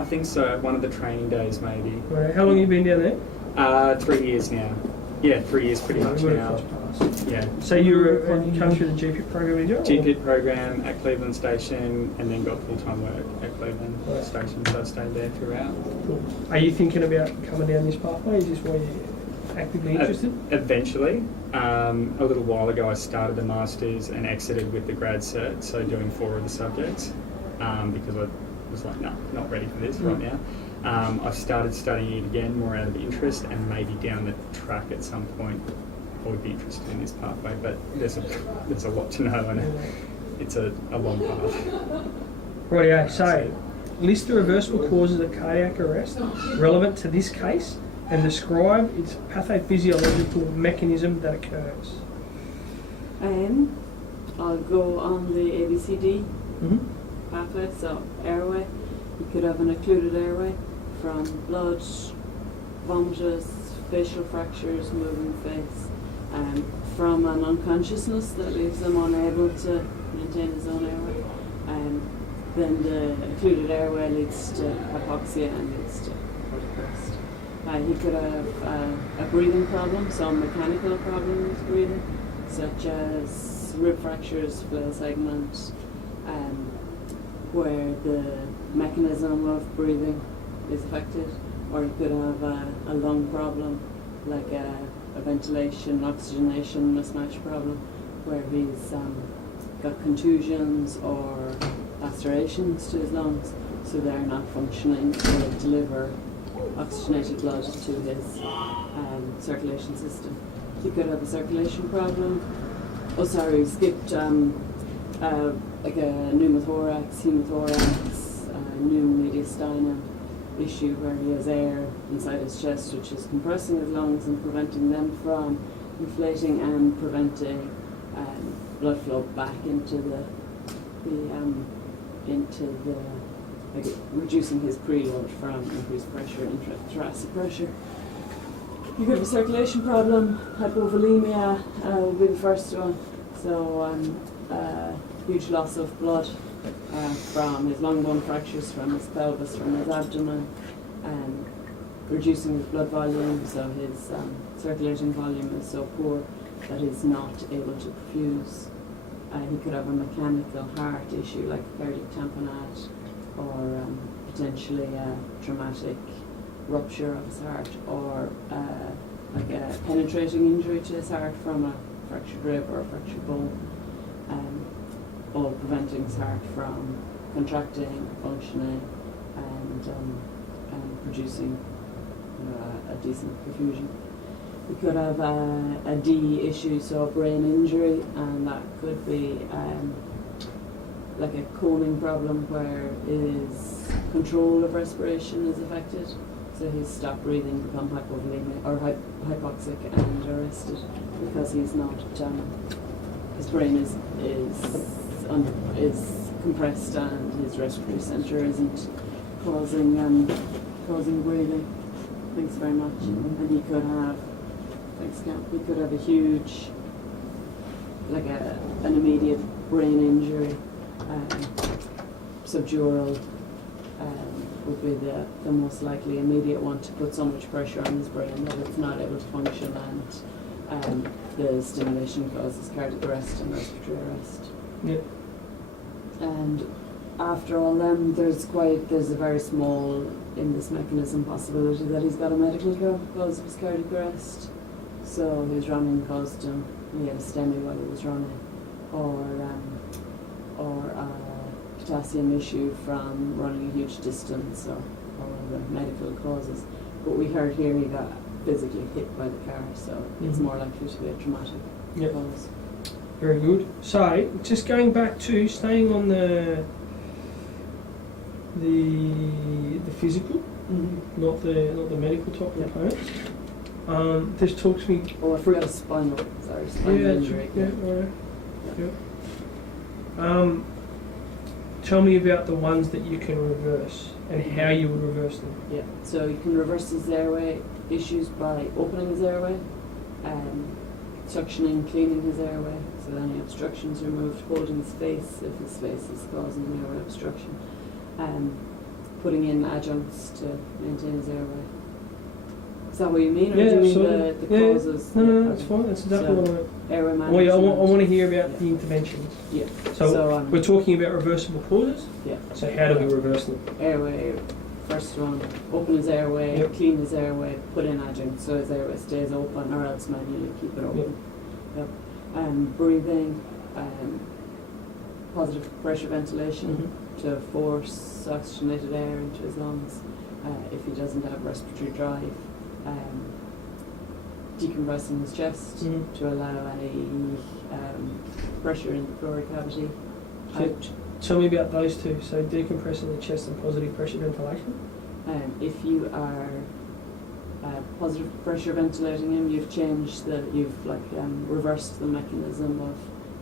I think so. One of the training days, maybe. Right. How long have you been down there? 3 years now. Yeah, 3 years pretty much now. Yeah. So you come through the GP program, did you? GP program at Cleveland Station, and then got full-time work at Cleveland Station, so I stayed there throughout. Cool. Are you thinking about coming down this pathway? Is this why you're actively interested? Eventually. A little while ago I started the Masters and exited with the grad cert, so doing 4 of the subjects, because I was like, no, not ready for this right now. I've started studying it again more out of interest, and maybe down the track at some point I would be interested in this pathway, but there's a lot to know, and it's a long path. Rightio, so list the reversible causes of cardiac arrest relevant to this case and describe its pathophysiological mechanism that occurs. I'll go on the ABCD pathway, so airway. You could have an occluded airway from blood, vomitus, facial fractures, moving face, from an unconsciousness that leaves them unable to maintain his own airway. Then the occluded airway leads to hypoxia and leads to cardiac arrest. He could have a breathing problem, so a mechanical problem with breathing, such as rib fractures, flail segment, where the mechanism of breathing is affected, or he could have a lung problem, like a ventilation, oxygenation mismatch problem, where he's got contusions or lacerations to his lungs, so they're not functioning to deliver oxygenated blood to his circulation system. He could have a circulation problem. Oh, sorry, skipped like a pneumothorax, hemothorax, pneumomediastinum issue where he has air inside his chest which is compressing his lungs and preventing them from inflating and preventing blood flow back into reducing his preload from increased pressure, intrathoracic pressure. You could have a circulation problem. Hypovolemia will be the first one. So huge loss of blood from his lung bone fractures, from his pelvis, from his abdomen, and reducing his blood volume, so his circulating volume is so poor that he's not able to perfuse. He could have a mechanical heart issue like cardiac tamponade, or potentially a traumatic rupture of his heart, or like a penetrating injury to his heart from a fractured rib or a fractured bone, all preventing his heart from contracting, functioning, and producing a decent perfusion. We could have a D issue, so a brain injury, and that could be like a coning problem where his control of respiration is affected. So he's stopped breathing, become hypovolemic or hypoxic and arrested because he's not. His brain is compressed and his respiratory center isn't causing breathing. Thanks very much. And he could have. Thanks, Camp. He could have a huge, like an immediate brain injury. Subdural would be the most likely immediate one to put so much pressure on his brain that it's not able to function, and the stimulation causes cardiac arrest and respiratory arrest. Yep. And after all them, there's a very small in this mechanism possibility that he's got a medical cause of his cardiac arrest. So his running caused him, he had a STEMI while he was running, or a potassium issue from running a huge distance, or the medical causes. But we heard here he got physically hit by the car, so it's more likely to be a traumatic cause. Very good. So, just going back to staying on the physical, not the medical type components. This talks to me. Oh, I forgot spinal injury. Tell me about the ones that you can reverse and how you would reverse them. Yeah, so you can reverse his airway issues by opening his airway, suctioning, cleaning his airway, so that any obstructions removed, holding his face if his face is causing an airway obstruction. putting in adjuncts to maintain his airway. Is that what you mean, or Yeah, do you mean absolutely. the Yeah. causes? No, Yeah, that's okay. fine. That's exactly So, what I want. Airway I management. want to hear about Yeah. the interventions. Yeah. So, we're talking about reversible causes. yeah. So how do we reverse them? Airway, first one, open his airway, Yep. clean his airway, put in adjuncts so his airway stays open, or else manually keep it open. Yep. Breathing, positive pressure ventilation to force oxygenated air into his lungs. If he doesn't have respiratory drive, decompressing his chest to allow any pressure in the pleural cavity So- out. Tell me about those two. So decompressing the chest and positive pressure ventilation. If you are positive pressure ventilating him, you've reversed the mechanism of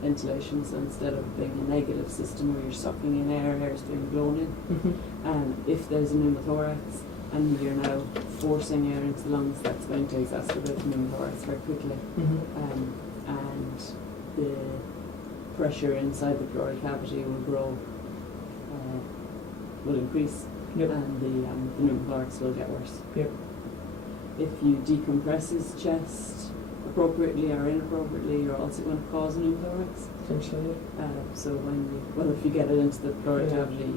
ventilation. So instead of being a negative system where you're sucking in air, air is being blown in. If there's a pneumothorax and you're now forcing air into the lungs, that's going to exacerbate the pneumothorax very quickly. And the pressure inside the pleural cavity will grow, will increase, Yep. and the pneumothorax will get worse. Yep. If you decompress his chest appropriately or inappropriately, you're also going to cause a pneumothorax. Essentially. So if you get it into the pleural Yeah. cavity,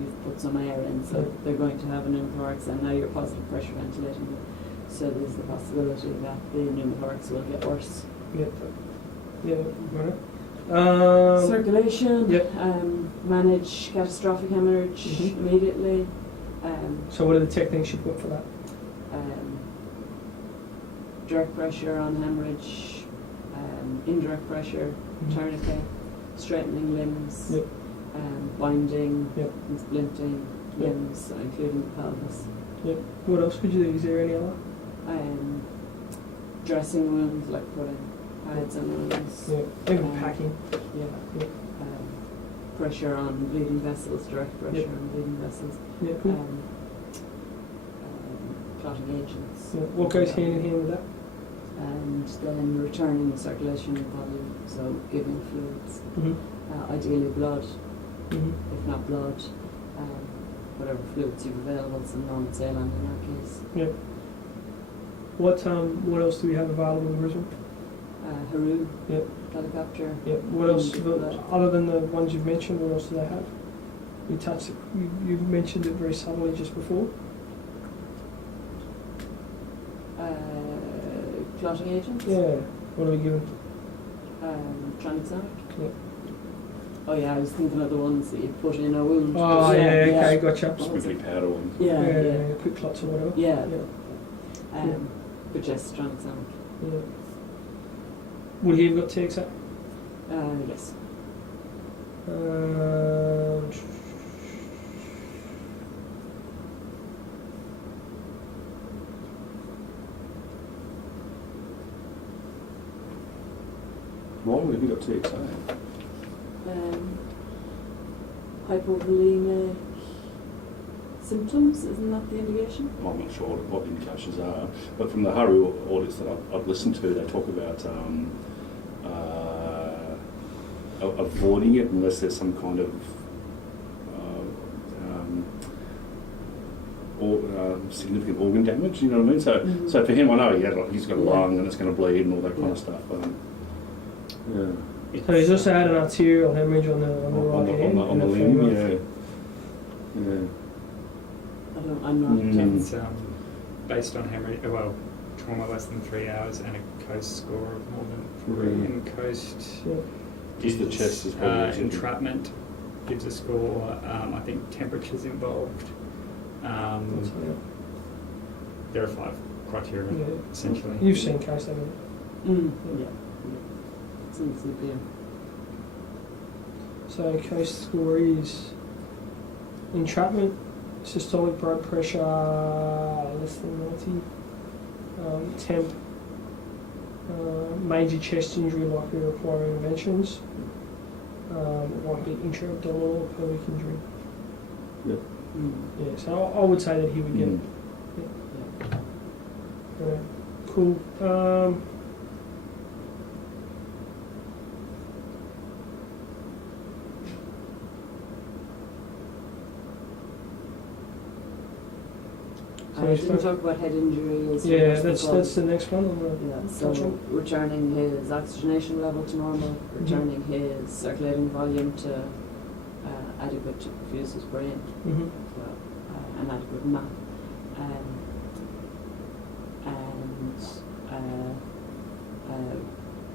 you've put some air in, so Yeah. they're going to have a pneumothorax, and now you're positive pressure ventilating them. So there's the possibility that the pneumothorax will get worse. Yep. Yeah. Right. Circulation, Yep. manage catastrophic hemorrhage immediately. So what are the techniques you put for that? Direct pressure on hemorrhage, indirect pressure, tourniquet, straightening limbs, Yep. binding Yep. and splinting Yep. limbs, including the pelvis. Yep. What else could you do? Is there any other? Dressing wounds, like putting pads on wounds. Yeah. Even packing. Yeah. Yep. Pressure on bleeding vessels, direct pressure Yep. on bleeding vessels. Yeah. Cool. Clotting agents. Yeah. What goes hand in hand with that? And then returning the circulation in the body, so giving fluids, ideally blood, if not blood, whatever fluids you've available, some non-saline in our case. Yep. What else do we have available in Brisbane? Haru, Yep. helicopter. Yep. What else, Blood. other than the ones you've mentioned, what else do they have? You mentioned it very subtly just before. Clotting agents. Yeah. What are we given? Tranexamic. Yep. Oh yeah, I was thinking of the ones that you put in a wound. Oh yeah, okay, gotcha. Squiggly powder ones. Yeah. Quick clots or whatever. Yeah. Yeah. But just tranexamic. Yeah. Would he have got TXA? Yes. Why would have you got TXA? Hypovolemic symptoms, isn't that the indication? I'm not sure what the indications are, but from the Haru audits that I've listened to, they talk about avoiding it unless there's some kind of significant organ damage. You know what I mean? So, so for him, I know he's got a lung and it's going to bleed and all that kind of stuff. Yeah. So he's also had an arterial hemorrhage on the right hand. On the and a limb, femur. yeah. I'm not. It's based on trauma less than 3 hours and a COAST score of more than 3. And COAST Just the chest is probably entrapment gives a score. I think temperature's involved. There are 5 criteria essentially. You've seen COAST, haven't you? Yeah. Seems to be. So COAST score is entrapment, systolic blood pressure less than 90, temp, major chest injury likely to require interventions, likely intra-abdominal or pelvic injury. Yeah. Yeah, so I would say that he would get it. Yeah. Cool. So I he's didn't fine. talk about head injury. Is Yeah, reversible. that's the next one. I'm gonna Yeah, touch so on. returning his oxygenation level to normal, returning his circulating volume to adequate to perfuse his brain, Mhm. so an adequate map, and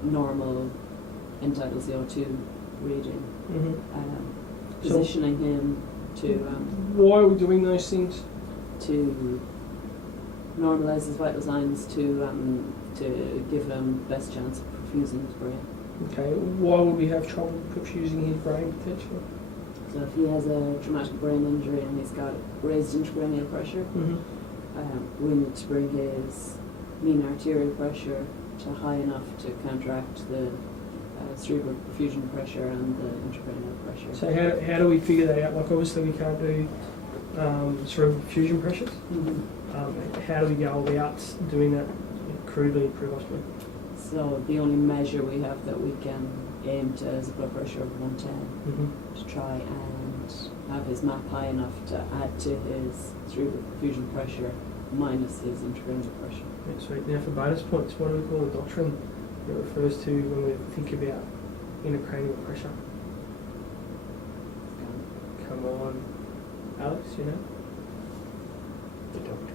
normal end-tidal CO2 reading, Mhm. So- positioning him to Why are we doing those things? to normalise his vital signs to give him best chance of perfusing his brain. Okay, why would we have trouble perfusing his brain potentially? So if he has a traumatic brain injury and he's got raised intracranial pressure, we need to bring his mean arterial pressure to high enough to counteract the cerebral perfusion pressure and the intracranial pressure. So how do we figure that out? Like obviously we can't do cerebral perfusion pressures. Mhm. How do we go about doing that crudely, pre-hospital? So the only measure we have that we can aim to is a blood pressure of 110 to try and have his map high enough to add to his cerebral perfusion pressure minus his intracranial pressure. Yeah, sweet. Now for bonus points, what do we call the doctrine that refers to when we think about intracranial pressure? Come on, Alex, you know?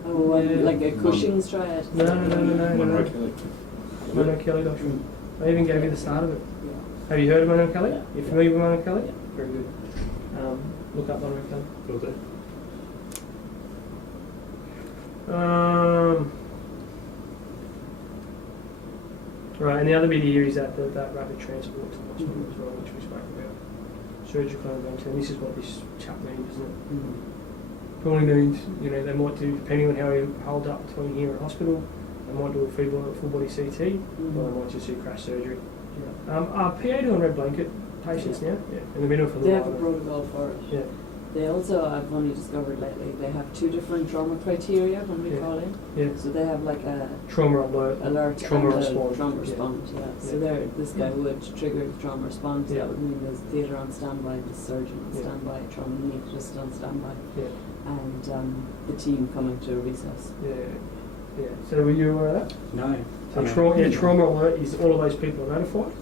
Oh, Yeah. like a Cushing's triad? No. Monroe Kelly. Monroe Kelly doctrine. I even gave you the start of it. Yeah. Have you heard of Monroe Kelly? Yeah. You familiar with Monroe Kelly? Yeah. Very good. Look up Monroe Kelly. Will do. Right, and the other bit here is that rapid transport to the hospital as well, which we spoke about. Surgical intervention. This is what this chap means, isn't it? Mhm. Probably means, you know, they might do, depending on how he holds up between here and hospital, they might do a full body CT, or they might just do crash surgery. Are PA doing red blanket patients now? Yeah, in the middle for the They have a while. protocol for it. Yeah. They also, I've only discovered lately, they have two different trauma criteria when we Yeah. call in. Yeah. So they have like a Trauma alert. alert Trauma and response. a trauma Yeah. response. Yeah. So Yeah. this guy would trigger the trauma response. Yeah. That would mean there's theatre on standby, there's surgeon on Yeah. standby, trauma neurologist on standby, Yeah. and the team coming to a recess. Yeah. Yeah. So were you aware of that? No. So trauma alert is all of those people are notified.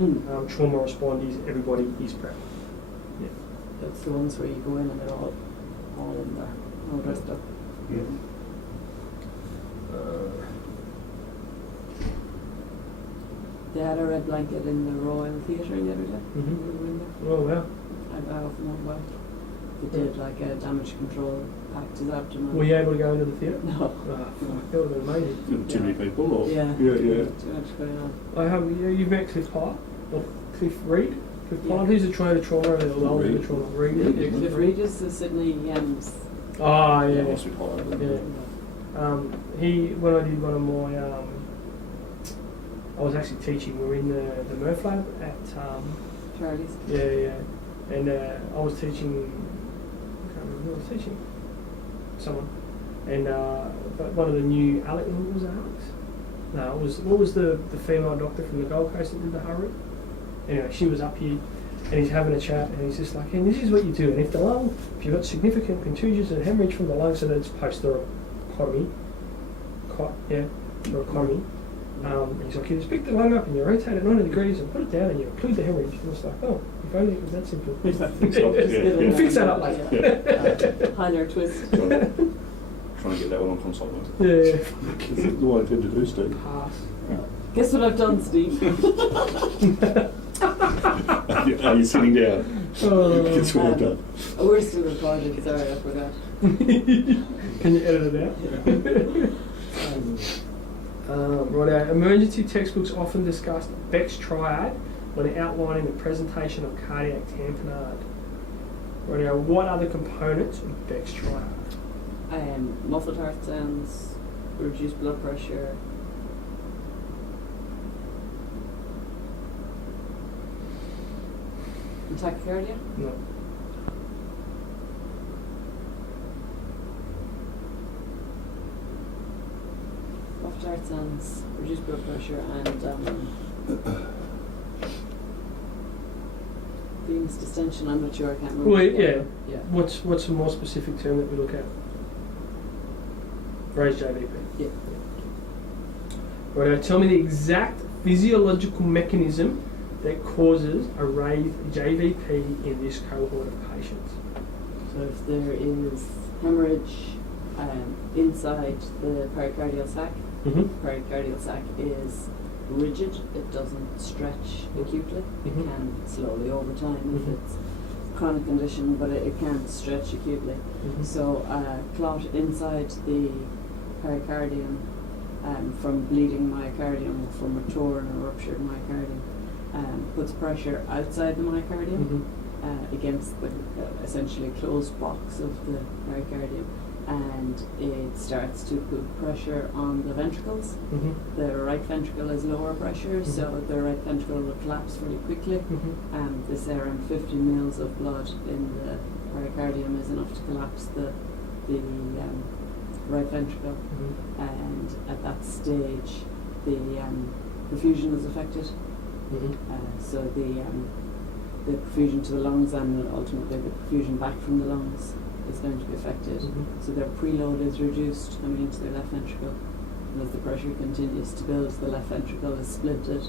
Mm. Trauma respond is everybody is prepped. That's the ones where you go in and they're all in there, all dressed up. Yeah. They had a red blanket in the Royal Theatre the other day. Mhm. We were in there. Oh wow. I often went well. They did like a damage control, packed his abdomen. Were you able to go into the theatre? No. Fuck, that would have been amazing. Too many people, or Yeah. yeah. Too much going on. I have. You've met Cliff Pye or Cliff Reed. Cliff Yeah. Pye. Who's the trainer trauma? Or the older Reed. trauma? Reed. Yeah, Cliff Reed is the Sydney Yams. Oh Yeah, yeah. must be higher than Yeah. When I did one of my, I was actually teaching. We were in the Murph lab at, Charlie's. yeah, and I was teaching. I can't remember who I was teaching. Someone, and but one of the new Alex. Was it Alex? No, it was. What was the female doctor from the Gold Coast that did the Harvard? Anyway, she was up here. And he's having a chat, and he's just like, and this is what you do. And if you've got significant contusions and hemorrhage from the lung, so that's post-thoracotomy, thoracotomy. He's like, you just pick the lung up and you rotate it 90 degrees and put it down and you occlude the hemorrhage. And it's like, oh, if only it was that simple. We'll fix that up later. Highlighter twist. trying to get that one on console. Yeah. This is what I tend to do, Steve. Pass. Guess what I've done, Steve? Are you sitting down? It's what I've done. We're still recording. Sorry, I forgot. Can you edit it out? Right, emergency textbooks often discuss Beck's triad when outlining the presentation of cardiac tamponade. Right, what are the components of Beck's triad? Muffled heart sounds, reduced blood pressure. And tachycardia? No. Muffled heart sounds, reduced blood pressure, and venous distension. I'm not sure. I can't remember. Well, yeah. Yeah. What's a more specific term that we look at? Raised JVP. Yeah. Right, tell me the exact physiological mechanism that causes a raised JVP in this cohort of patients. So if there is hemorrhage inside the pericardial sac, pericardial sac is rigid, it doesn't stretch acutely, it can slowly over time if it's a chronic condition, but it can't stretch acutely. So clot inside the pericardium from bleeding myocardium, from a torn or ruptured myocardium, puts pressure outside the myocardium against the essentially closed box of the pericardium, and it starts to put pressure on the ventricles. The right ventricle is lower pressure, so the right ventricle will collapse very quickly. They say around 50 mils of blood in the pericardium is enough to collapse the right ventricle, and at that stage the perfusion is affected. So the perfusion to the lungs and ultimately the perfusion back from the lungs is going to be affected. So their preload is reduced coming into their left ventricle, and as the pressure continues to build, the left ventricle is splinted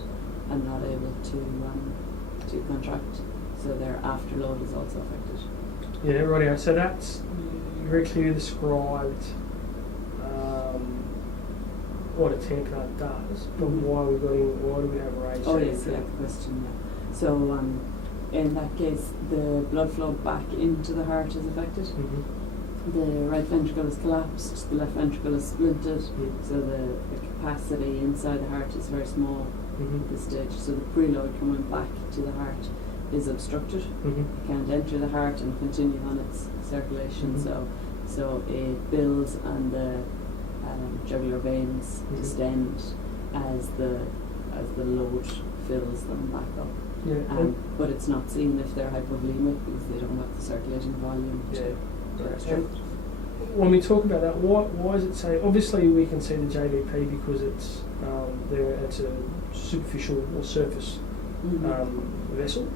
and not able to contract. So their afterload is also affected. Yeah, rightio. So that's very clearly described what a tampon does, but why do we have raised? Oh yes, yeah, the question. Yeah. So in that case, the blood flow back into the heart is affected. The right ventricle is collapsed, the left ventricle is splintered, so the capacity inside the heart is very small at this stage. So the preload coming back to the heart is obstructed. It can't enter the heart and continue on its circulation. So it builds and the jugular veins distend as the load fills them back up. Yeah. But it's not seen if they're hypovolemic because they don't have the circulating volume to restrict. When we talk about that, why is it say? Obviously, we can see the JVP because it's it's a superficial or surface vessel.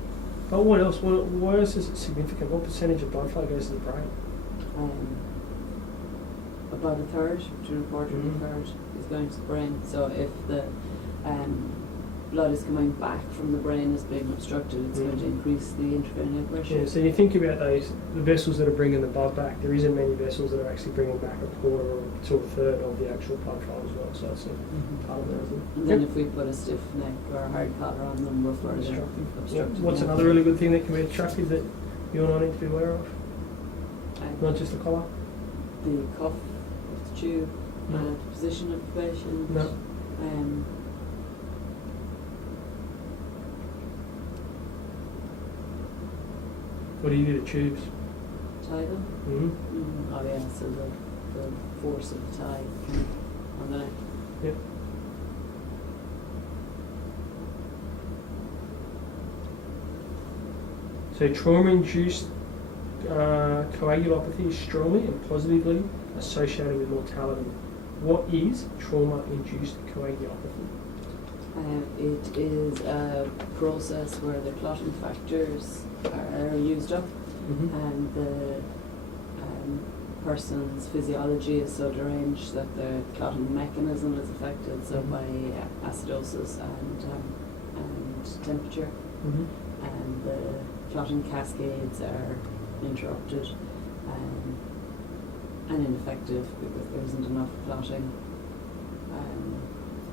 But what else? Why else is it significant? What percentage of blood flow goes to the brain? About a third, between a quarter and a third, is going to the brain. So if the blood is coming back from the brain as being obstructed, it's going to increase the intracranial pressure. Yeah, so you think about the vessels that are bringing the blood back, there isn't many vessels that are actually bringing back a quarter to a third of the actual blood flow as well, so it's a part of it, isn't it? And then if we put a stiff neck or a hard collar on them, we're further obstructed. What's another really good thing that can be obstructive that you and I need to be aware of? Not just the collar? The cuff of the tube, the position of the patient. No. What do you do to tubes? Tie them. Oh yeah, so the force of the tie on the neck. Yep. So trauma-induced coagulopathy is strongly and positively associated with mortality. What is trauma-induced coagulopathy? It is a process where the clotting factors are used up and the person's physiology is so deranged that the clotting mechanism is affected, so by acidosis and temperature, and the clotting cascades are interrupted and ineffective because there isn't enough clotting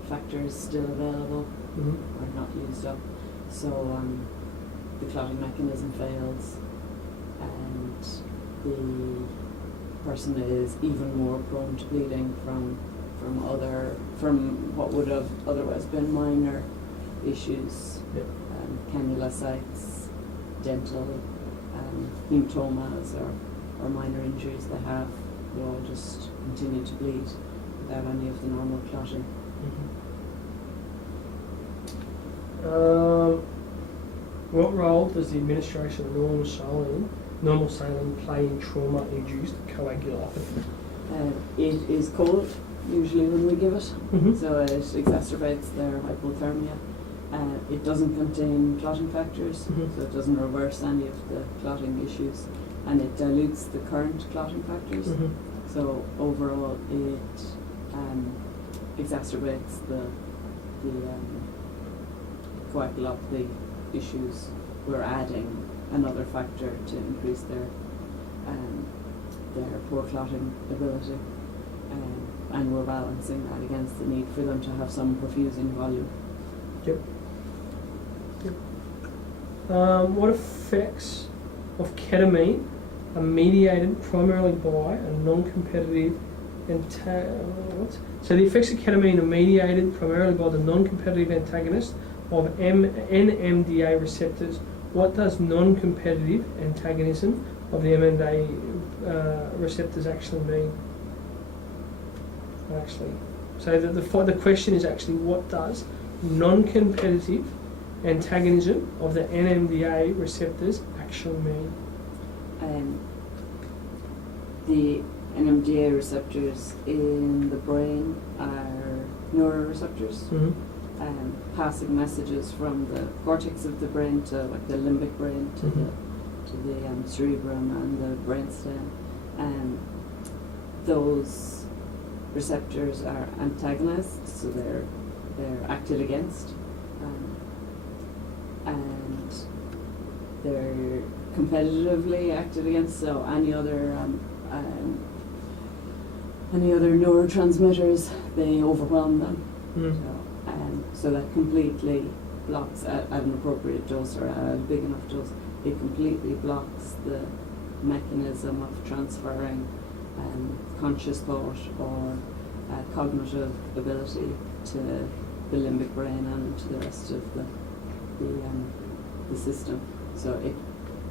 factors still available or not used up. So the clotting mechanism fails and the person is even more prone to bleeding from what would have otherwise been minor issues, cannula sites, dental hematomas or minor injuries they have, will all just continue to bleed without any of the normal clotting. What role does the administration of normal saline play in trauma-induced coagulopathy? It is cold, usually when we give it, so it exacerbates their hypothermia. It doesn't contain clotting factors, so it doesn't reverse any of the clotting issues, and it dilutes the current clotting factors. So overall, it exacerbates the coagulopathy issues. We're adding another factor to increase their poor clotting ability, and we're balancing that against the need for them to have some perfusing volume. Yep. What effects of ketamine are mediated primarily by a non-competitive So the effects of ketamine are mediated primarily by the non-competitive antagonist of NMDA receptors. What does non-competitive antagonism of the NMDA receptors actually mean? So the question is actually, what does non-competitive antagonism of the NMDA receptors actually mean? The NMDA receptors in the brain are neuroreceptors, passing messages from the cortex of the brain to like the limbic brain to the cerebrum and the brainstem, and those receptors are antagonists, so they're acted against, and they're competitively acted against. So any other neurotransmitters, they overwhelm them. So that completely blocks at an appropriate dose or at a big enough dose. It completely blocks the mechanism of transferring conscious thought or cognitive ability to the limbic brain and to the rest of the system. So it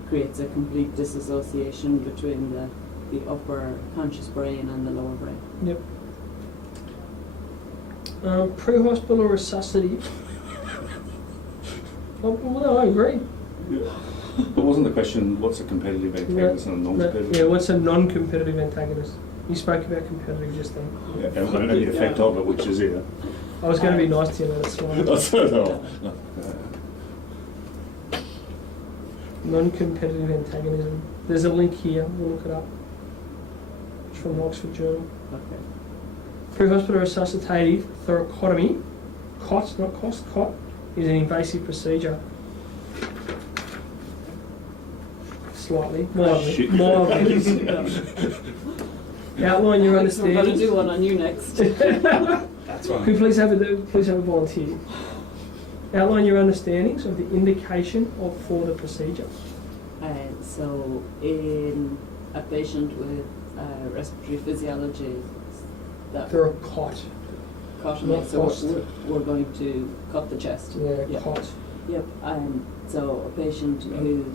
creates a complete disassociation between the upper conscious brain and the lower brain. Yep. Pre-hospital resuscitative. Well, no, I agree. Yeah. But wasn't the question, what's a competitive antagonist and a non-competitive? Yeah, what's a non-competitive antagonist? You spoke about competitive just then. Yeah, and the effect of it, which is here. I was going to be nice to you, that's fine. Non-competitive antagonism. There's a link here, we'll look it up. It's from the Oxford Journal. Okay. Pre-hospital resuscitative thoracotomy, COT, not COST, COT, is an invasive procedure. Slightly, mildly. Outline your understanding. We're going to do one on you next. That's right. Could you please have a volunteer. Outline your understandings of the indication for the procedure. So in a patient with respiratory physiology, They're a COT. Not so we're going to cut the chest. Yeah, yep. COT. Yep. So a patient who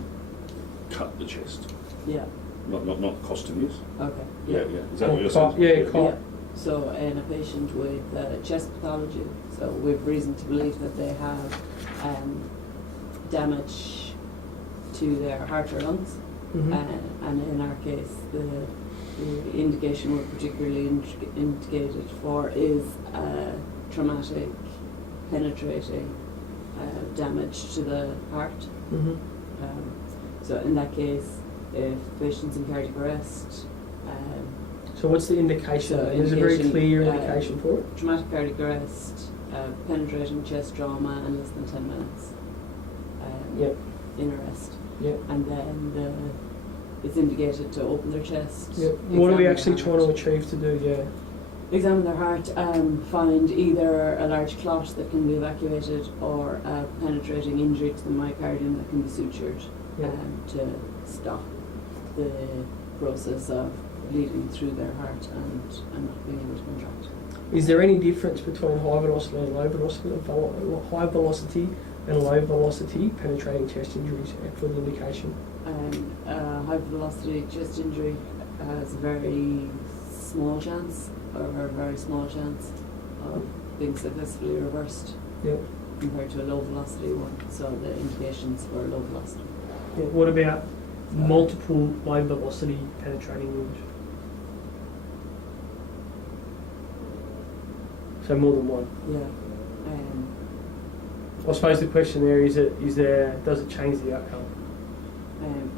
cut the chest. Yeah. Not costomies. Okay. Yeah. Is that what you're COT, saying? yeah, COT. So in a patient with chest pathology, so we've reason to believe that they have damage to their heart or lungs, and in our case, the indication we're particularly indicated for is traumatic, penetrating damage to the heart. So in that case, if the patient's in cardiac arrest. So what's the indication? There's a very clear indication for it. Traumatic cardiac arrest, penetrating chest trauma in less than 10 minutes. In arrest. Yep. And then it's indicated to open their chest. Yep. What are we actually trying to achieve to do? Yeah. Examine their heart, find either a large clot that can be evacuated or a penetrating injury to the myocardium that can be sutured to stop the process of bleeding through their heart and not being able to contract. Is there any difference between high velocity and low velocity, low velocity penetrating chest injuries for the indication? High velocity chest injury has a very small chance, or a very small chance of being successfully reversed compared to a low velocity one. So the indications for low velocity. Yeah. What about multiple low velocity penetrating wounds? So more than one. Yeah. I suppose the question there is: does it change the outcome?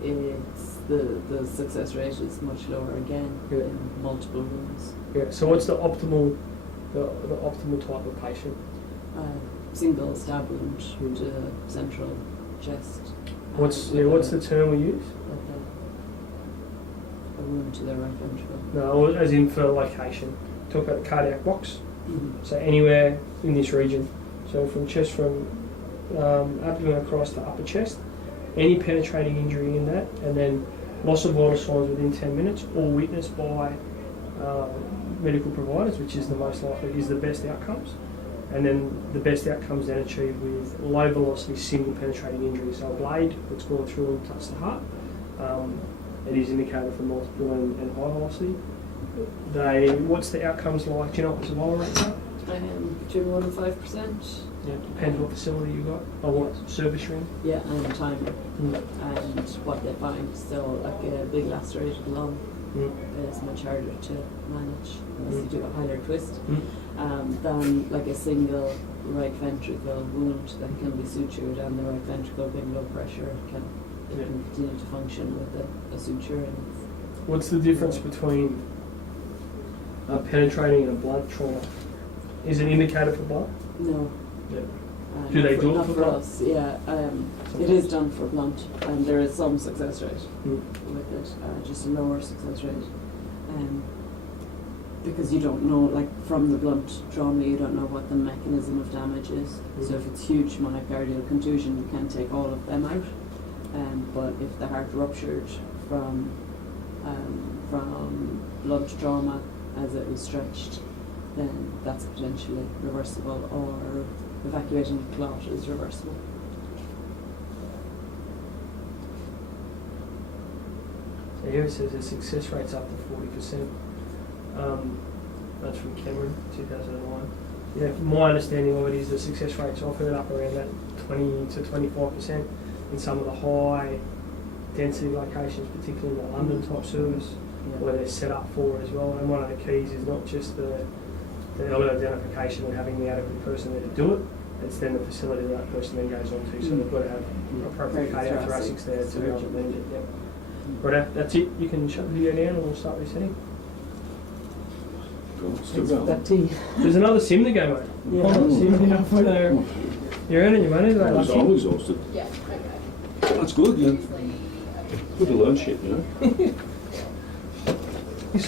It's the success rate is much lower again Yeah. in multiple rooms. Yeah. So what's the optimal type of patient? Single stab wound to central chest. What's with what's a- the term we use? with a wound to the right ventricle. No, as in for location. Talk about the cardiac box. Mhm. So anywhere in this region. So from abdomen across to upper chest, any penetrating injury in that, and then loss of vital signs within 10 minutes, or witnessed by medical providers, which is the most likely, is the best outcomes. And then the best outcomes then achieved with low velocity single penetrating injury. So a blade that's gone through and touched the heart. It is indicated for multiple and high velocity. What's the outcomes like? Do you know what the survival rates are? Between 1 and 5%. Yeah, depends what facility you got or what service you're in. Yeah, and time Mm. and what they find. So, like a big lacerated lung Mm. is much harder to manage unless you do a hilar twist Mm. than like a single right ventricle wound that can be sutured, and the right ventricle being low pressure can continue to function with a suture. And What's the difference between penetrating and a blood trauma? Is it indicated for blood? no. Yeah. Not Do they do it not for for blunt? us? Yeah, it is done for blunt, and there is some success rate Mm. with it, just a lower success rate, because you don't know, like from the blunt trauma, you don't know what the mechanism of damage is. So if it's huge myocardial contusion, you can take all of them out, but if the heart ruptured from blunt trauma as it was stretched, then that's potentially reversible, or evacuating the clot is reversible. So here it says the success rate's up to 40%. That's from Cameron, 2001. Yeah, my understanding of it is the success rate's often up around that 20 to 25% in some of the high density locations, particularly in the London type service, where they're set up for it as well. And one of the keys is not just the early identification and having the adequate person there to do it, it's then the facility that person then goes on to. So they've got to have appropriate cardiac thoracics there to be able to manage it. Yep. Right, that's it. You can shut the video down and we'll start resetting. Cool. Still going. That tea. There's another sim to go, mate. Yeah. Hold on, sim halfway there. You're earning your money, though. I'm exhausted. Yeah, okay. That's good, yeah. Usually, Good to learn shit, you know. You